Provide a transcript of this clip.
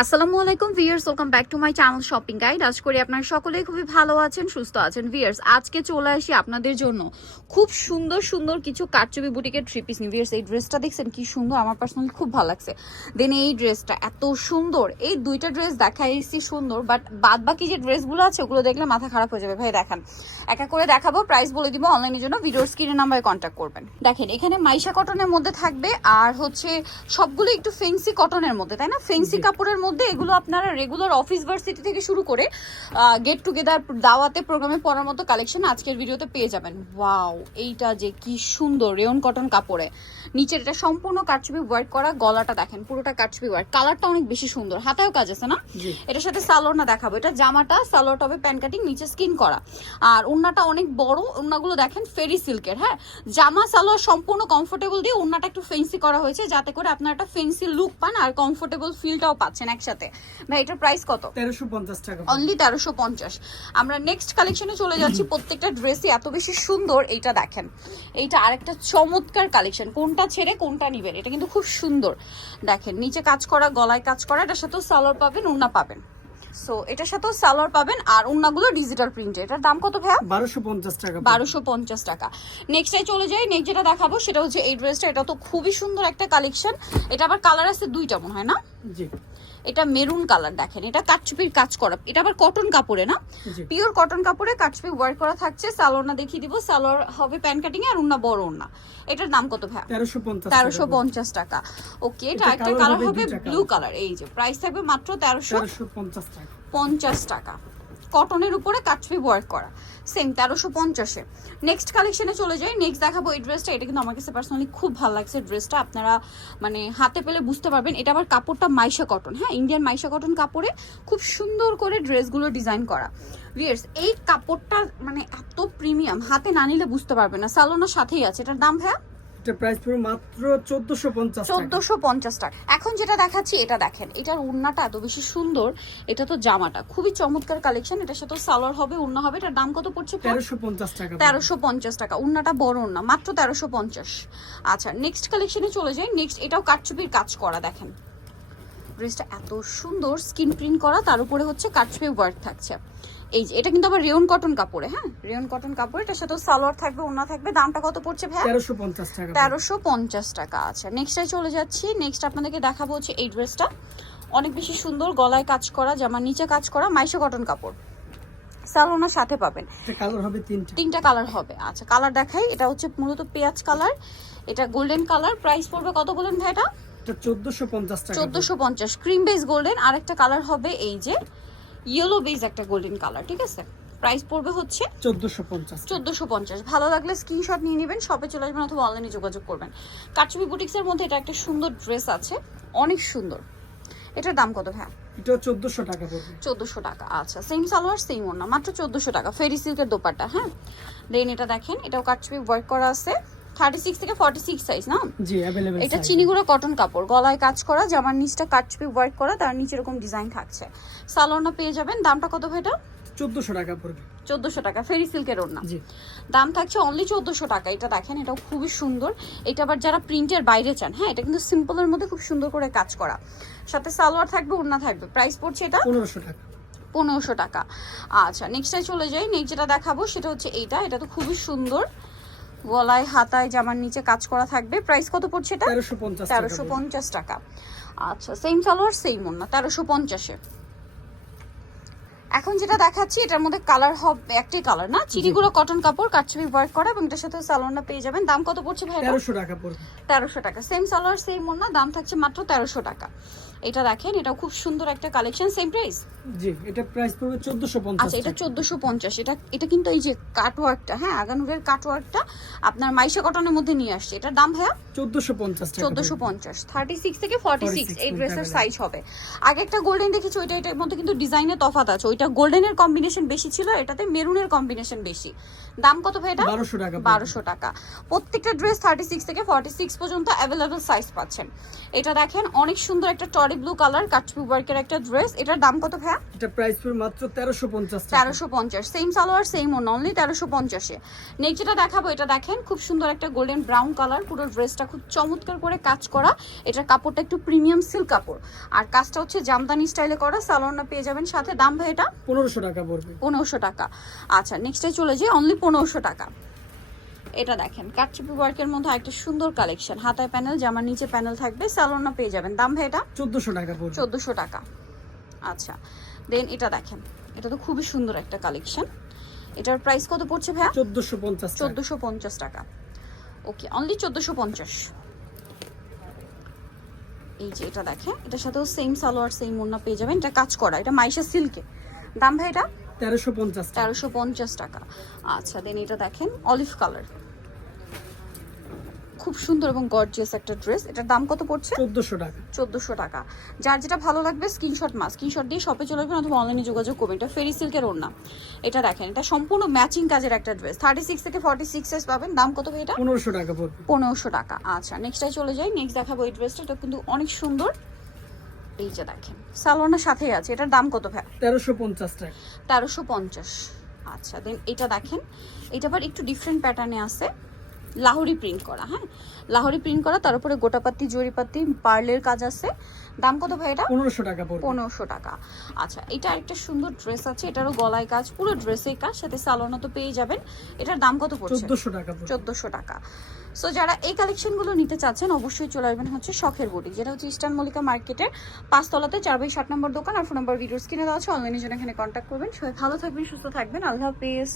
আসসালামু আলাইকুম viewers welcome back to my channel shopping guide. আজ করি আপনারা সকলেই খুবই ভালো আছেন সুস্থ আছেন। ভিয়ার্স আজকে চলে আসি আপনাদের জন্য খুব সুন্দর সুন্দর কিছু কারচুপি বুটিকের থ্রি পিস নিয়ে। ভিয়ার্স এই ড্রেসটা দেখছেন কি সুন্দর? আমার পার্সোনালি খুব ভালো লাগছে। দেন এই ড্রেসটা এত সুন্দর। এই দুইটা ড্রেস দেখাইছি সুন্দর বাট বাদ বাকি যে ড্রেসগুলো আছে ওগুলো দেখলে মাথা খারাপ হয়ে যাবে। ভাই দেখান। একা করে দেখাবো প্রাইস বলে দিব অনলাইনের জন্য। ভিডিওর স্ক্রিনের নাম্বারে কন্ট্যাক্ট করবেন। দেখেন এখানে মাইশা কটনের মধ্যে থাকবে আর হচ্ছে সবগুলো একটু ফেন্সি কটনের মধ্যে তাই না? ফেন্সি কাপড়ের মধ্যে এগুলো আপনারা রেগুলার অফিস ভার্সিটি থেকে শুরু করে গেট টুগেদার দাওয়াতে প্রোগ্রামে পড়ার মতো কালেকশন আজকের ভিডিওতে পেয়ে যাবেন। ওয়াও এইটা যে কি সুন্দর রেয়ন কটন কাপড়ে। নিচের এটা সম্পূর্ণ কাটছবি ওয়ার্ক করা গলাটা দেখেন পুরোটা কাটছবি ওয়ার্ক কালারটা অনেক বেশি সুন্দর হাতেও কাজ আছে না? এটার সাথে সালোয়ার না দেখাবো। এটা জামাটা সালোয়ার টবে প্যান কাটিং নিচে স্কিন করা। আর ওন্নাটা অনেক বড় ওন্নাগুলো দেখেন ফেরি সিল্কের হ্যাঁ? জামা সালোয়ার সম্পূর্ণ কমফোর্টেবল দিয়ে ওন্নাটা একটু ফেন্সি করা হয়েছে যাতে করে আপনার একটা ফেন্সি লুক পান আর কমফোর্টেবল ফিলটাও পাচ্ছেন। একসাথে। ভাই এটার প্রাইস কত? তেরোশো পঞ্চাশ টাকা। অনলি তেরোশো পঞ্চাশ। আমরা নেক্সট কালেকশনে চলে যাচ্ছি। প্রত্যেকটা ড্রেসই এত বেশি সুন্দর এইটা দেখেন। এইটা আরেকটা চমৎকার কালেকশন কোনটা ছেড়ে কোনটা নিবেন? এটা কিন্তু খুব সুন্দর। দেখেন নিচে কাজ করা গলায় কাজ করা এটার সাথেও সালোয়ার পাবেন উন্না পাবেন। সো এটার সাথেও সালোয়ার পাবেন আর উন্নাগুলো ডিজিটাল প্রিন্টে এটার দাম কত ভাইয়া? বারোশো পঞ্চাশ টাকা। বারোশো পঞ্চাশ টাকা। নেক্সটে চলে যাই। নেক্সট যেটা দেখাবো সেটা হচ্ছে এই ড্রেসটা এটা তো খুবই সুন্দর একটা কালেকশন এটা আবার কালার আছে দুইটা মনে হয় না? জি। এটা মেরুন কালার দেখেন এটা কাটচুপির কাজ করা এটা আবার কটন কাপড়ে না? পিওর কটন কাপড়ে কাচুপি ওয়ার্ক করা থাকছে সালোয়ারটা দেখিয়ে দিব সালোয়ার হবে প্যান কাটিং আর উন্না বড় উন্না এটার দাম কত ভাই তেরোশো পঞ্চাশ টাকা ওকে এটা একটা কালার হবে ব্লু কালার এই যে প্রাইস থাকবে মাত্র তেরোশো পঞ্চাশ টাকা। কটনের উপরে কাটছবি ওয়ার্ক করা। সেম তেরোশো পঞ্চাশে। নেক্সট কালেকশনে চলে যাই। নেক্সট দেখাবো এই ড্রেসটা এটা কিন্তু আমার কাছে পার্সোনালি খুব ভালো লাগছে ড্রেসটা আপনারা মানে হাতে পেলে বুঝতে পারবেন। এটা আবার কাপড়টা মাইশা কটন হ্যাঁ ইন্ডিয়ান মাইশা কটন কাপড়ে খুব সুন্দর করে ড্রেসগুলো ডিজাইন করা। ভিয়ার্স এই কাপড়টা মানে এত প্রিমিয়াম হাতে না নিলে বুঝতে পারবে না। সালোনার সাথেই আছে। এটার দাম ভাইয়া? এটা প্রাইস পড়বে মাত্র চোদ্দশো পঞ্চাশ টাকা। টাকা। এখন যেটা দেখাচ্ছি এটা দেখেন। এটার উন্নাটা এত বেশি সুন্দর এটা তো জামাটা। খুবই চমৎকার কালেকশন এটার সাথে সালোয়ার হবে উন্না হবে এটার দাম কত পড়ছে তেরোশো পঞ্চাশ টাকা তেরোশো পঞ্চাশ টাকা। উন্নাটা বড় উন্না মাত্র তেরোশো পঞ্চাশ। আচ্ছা নেক্সট কালেকশনে চলে যাই। নেক্সট এটাও কাটচুপির কাজ করা দেখেন। ড্রেসটা এত সুন্দর স্কিন প্রিন্ট করা তার উপরে হচ্ছে কাটচুপি ওয়ার্ক থাকছে। এই যে এটা কিন্তু আবার রেয়ন কটন কাপড়ে হ্যাঁ? রেয়ন কটন কাপড় এটার সাথেও সালোয়ার থাকবে উন্না থাকবে দামটা কত পড়ছে ভাই তেরোশো পঞ্চাশ টাকা তেরোশো পঞ্চাশ টাকা আচ্ছা নেক্সটে চলে যাচ্ছি। নেক্সট আপনাদেরকে দেখাবো হচ্ছে এই ড্রেসটা। অনেক বেশি সুন্দর গলায় কাজ করা জামার নিচে কাজ করা মাইশো কটন কাপড়। স্যালোনার সাথে পাবেন। কালার হবে তিনটা। তিনটা কালার হবে। আচ্ছা কালার দেখাই। এটা হচ্ছে মূলত পেঁয়াজ কালার এটা গোল্ডেন কালার প্রাইস পড়বে কত বলেন ভাই এটা চোদ্দশো পঞ্চাশ ক্রিম বেস গোল্ডেন আর একটা কালার হবে এই যে ইয়েলো বেস একটা গোল্ডেন কালার ঠিক আছে? প্রাইস পড়বে হচ্ছে চোদ্দশো পঞ্চাশ চোদ্দোশো পঞ্চাশ। ভালো লাগলে স্ক্রিনশট নিয়ে নেবেন শপে চলে আসবেন অথবা অনলাইনে যোগাযোগ করবেন। কাটচুপি বুটিক্সের মধ্যে এটা একটা সুন্দর ড্রেস আছে অনেক সুন্দর। এটার দাম কত ভাই এটাও চোদ্দশো টাকা পড়বে। চোদ্দোশো টাকা আচ্ছা। সেম সালোয়ার সেম ওনা মাত্র চোদ্দোশো টাকা। ফেরি সিল্কের দোপাট্টা হ্যাঁ? দেন এটা দেখেন এটাও কাটচুপি ওয়ার্ক করা আছে। থার্টি সিক্স থেকে ফর্টি সিক্স সাইজ না? জি অ্যাভেলেবেল এটা চিনিগুড়ো কটন কাপড়। গলায় কাজ করা জামার নিচটা কাটচুপি ওয়ার্ক করা তার নিচে এরকম ডিজাইন থাকছে। সালোয়ারটা পেয়ে যাবেন। দামটা কত ভাই এটা চোদ্দশো টাকা পড়বে চোদ্দোশো টাকা। ফেরি সিল্কের ওড়না। জি। দাম থাকছে অনলি চোদ্দোশো টাকা। এটা দেখেন এটাও খুবই সুন্দর। এটা আবার যারা প্রিন্টের বাইরে চান হ্যাঁ এটা কিন্তু সিম্পলের মধ্যে খুব সুন্দর করে কাজ করা। সাথে সালোয়ার থাকবে ওড়না থাকবে। প্রাইস পড়ছে এটা? পনেরোশো টাকা। পনেরোশো টাকা। আচ্ছা নেক্সটে চলে যাই। নেক্সট যেটা দেখাবো সেটা হচ্ছে এইটা। এটা তো খুবই সুন্দর। গলায় হাতায় জামার নিচে কাজ করা থাকবে। প্রাইস কত পড়ছে এটা? তেরোশো পঞ্চাশ টাকা আচ্ছা সেম সালোয়ার সেম ওড়না তেরোশো পঞ্চাশে এখন যেটা দেখাচ্ছি এটার মধ্যে কালার হবে একটাই কালার না? চিনিগুলো কটন কাপড় কাটছবি ওয়ার্ক করা এবং এটার সাথে সালোয়ারটা পেয়ে যাবেন। দাম কত পড়ছে ভাই তেরোশো টাকা পড়বে। তেরোশো টাকা। সেম সালোয়ার সেম ওড়না দাম থাকছে মাত্র তেরোশো টাকা। এটা দেখেন এটা খুব সুন্দর একটা কালেকশন সেম প্রাইস জি এটা প্রাইস পড়বে চোদ্দশো পঞ্চাশ আচ্ছা এটা চোদ্দশো পঞ্চাশ এটা এটা কিন্তু এই যে কাটওয়ার্কটা হ্যাঁ আগানুরের কাটওয়ার্কটা আপনার মাইশা কটনের মধ্যে নিয়ে আসছে। এটার দাম ভাইয়া? চোদ্দশো পঞ্চাশ টাকা চোদ্দশো পঞ্চাশ থার্টি সিক্স থেকে ফর্টি সিক্স 46 এই ড্রেসের সাইজ হবে। আগে একটা গোল্ডেন দেখেছি ওইটা এটার মধ্যে কিন্তু ডিজাইনের তফাত আছে। ওইটা গোল্ডেনের কম্বিনেশন বেশি ছিল এটাতে মেরুনের কম্বিনেশন বেশি। দাম কত ভাই এটা? বারোশো টাকা পড়বে। বারোশো টাকা। প্রত্যেকটা ড্রেস থার্টি সিক্স থেকে ফর্টি সিক্স পর্যন্ত অ্যাভেলেবেল সাইজ পাচ্ছেন। এটা দেখেন অনেক সুন্দর একটা টরে পার্টি ব্লু কালার কাটচুপি ওয়ার্কের একটা ড্রেস এটার দাম কত ভাইয়া? এটা প্রাইস পড়বে মাত্র তেরোশো পঞ্চাশ টাকা। তেরোশো পঞ্চাশ। Same salwar same own only তেরোশো পঞ্চাশে। নেক্সট যেটা দেখাবো এটা দেখেন খুব সুন্দর একটা গোল্ডেন ব্রাউন কালার পুরো ড্রেসটা খুব চমৎকার করে কাজ করা। এটার কাপড়টা একটু প্রিমিয়াম সিল্ক কাপড়। আর কাজটা হচ্ছে জামদানি স্টাইলে করা সালোয়ারটা পেয়ে যাবেন সাথে। দাম ভাই এটা? পনেরোশো টাকা পড়বে। পনেরোশো টাকা। আচ্ছা নেক্সটে চলে যাই অনলি পনেরোশো টাকা। এটা দেখেন। কাটচিপি ওয়ার্কের মধ্যে একটা সুন্দর কালেকশন হাতায় প্যানেল জামার নিচে প্যানেল থাকবে সালোয়ারটা পেয়ে যাবেন। দাম ভাই এটা? চোদ্দোশো টাকা পড়বে। চোদ্দোশো টাকা। আচ্ছা দেন এটা দেখেন। এটা তো খুবই সুন্দর একটা কালেকশন এটার প্রাইস কত পড়ছে ভাইয়া? চোদ্দোশো পঞ্চাশ টাকা। চোদ্দোশো পঞ্চাশ টাকা। ওকে অনলি চোদ্দোশো পঞ্চাশ। এই যে এটা দেখেন এটার সাথেও সেম সালোয়ার সেম ওড়না পেয়ে যাবেন। এটা কাজ করা এটা মাইশা সিল্কে দাম ভাই এটা? তেরোশো পঞ্চাশ টাকা। তেরোশো পঞ্চাশ টাকা। আচ্ছা দেন এটা দেখেন অলিভ কালার খুব সুন্দর এবং গর্জিয়াস একটা ড্রেস এটার দাম কত পড়ছে? চোদ্দোশো টাকা। চোদ্দোশো টাকা। যার যেটা ভালো লাগবে স্ক্রিনশট মাস স্ক্রিনশট দিয়ে শপে চলে আসবেন অথবা অনলাইনে যোগাযোগ করবেন। এটা ফেরি সিল্কের ওড়না। এটা দেখেন এটা সম্পূর্ণ ম্যাচিং কাজের একটা ড্রেস থার্টি সিক্স থেকে ফর্টি সিক্স সাইজ পাবেন। দাম কত এটা? পনেরোশো টাকা পড়বে। পনেরোশো টাকা। আচ্ছা নেক্সটে চলে যাই। নেক্সট দেখাবো এই ড্রেসটা এটা কিন্তু অনেক সুন্দর। এই যে দেখেন সালোয়ারের সাথেই আছে। এটার দাম কত ভাই? তেরোশো পঞ্চাশ টাকা। তেরোশো পঞ্চাশ। আচ্ছা দেন এটা দেখেন এটা আবার একটু ডিফারেন্ট প্যাটার্নে আছে। লাহোরি প্রিন্ট করা হ্যাঁ? লাহোরি প্রিন্ট করা তার উপরে গোটাপাতি জরিপাতি পার্লের কাজ আছে। দাম কত ভাই এটা? পনেরোশো টাকা পড়বে। পনেরোশো টাকা। আচ্ছা এটা একটা সুন্দর ড্রেস আছে এটারও গলায় কাজ পুরো ড্রেসের কাজ সাথে সালোনা তো পেয়ে যাবেন। এটার দাম কত পড়ছে? চোদ্দোশো টাকা চোদ্দোশো টাকা। সো যারা এই কালেকশনগুলো নিতে চাচ্ছেন, অবশ্যই চলে আসবেন হচ্ছে শখের বডি যেটা হচ্ছে ইস্টার্ন মল্লিকা মার্কেটের পাঁচতলাতে চার বাই ষাট নম্বর দোকান আর ফোন নম্বর ভিডিওস কিনে দেওয়া আছে অনলাইনের জন্য এখানে কন্ট্যাক্ট করবেন। সবাই ভালো থাকবেন, সুস্থ থাকবেন। আল্লাহ হাফিজ।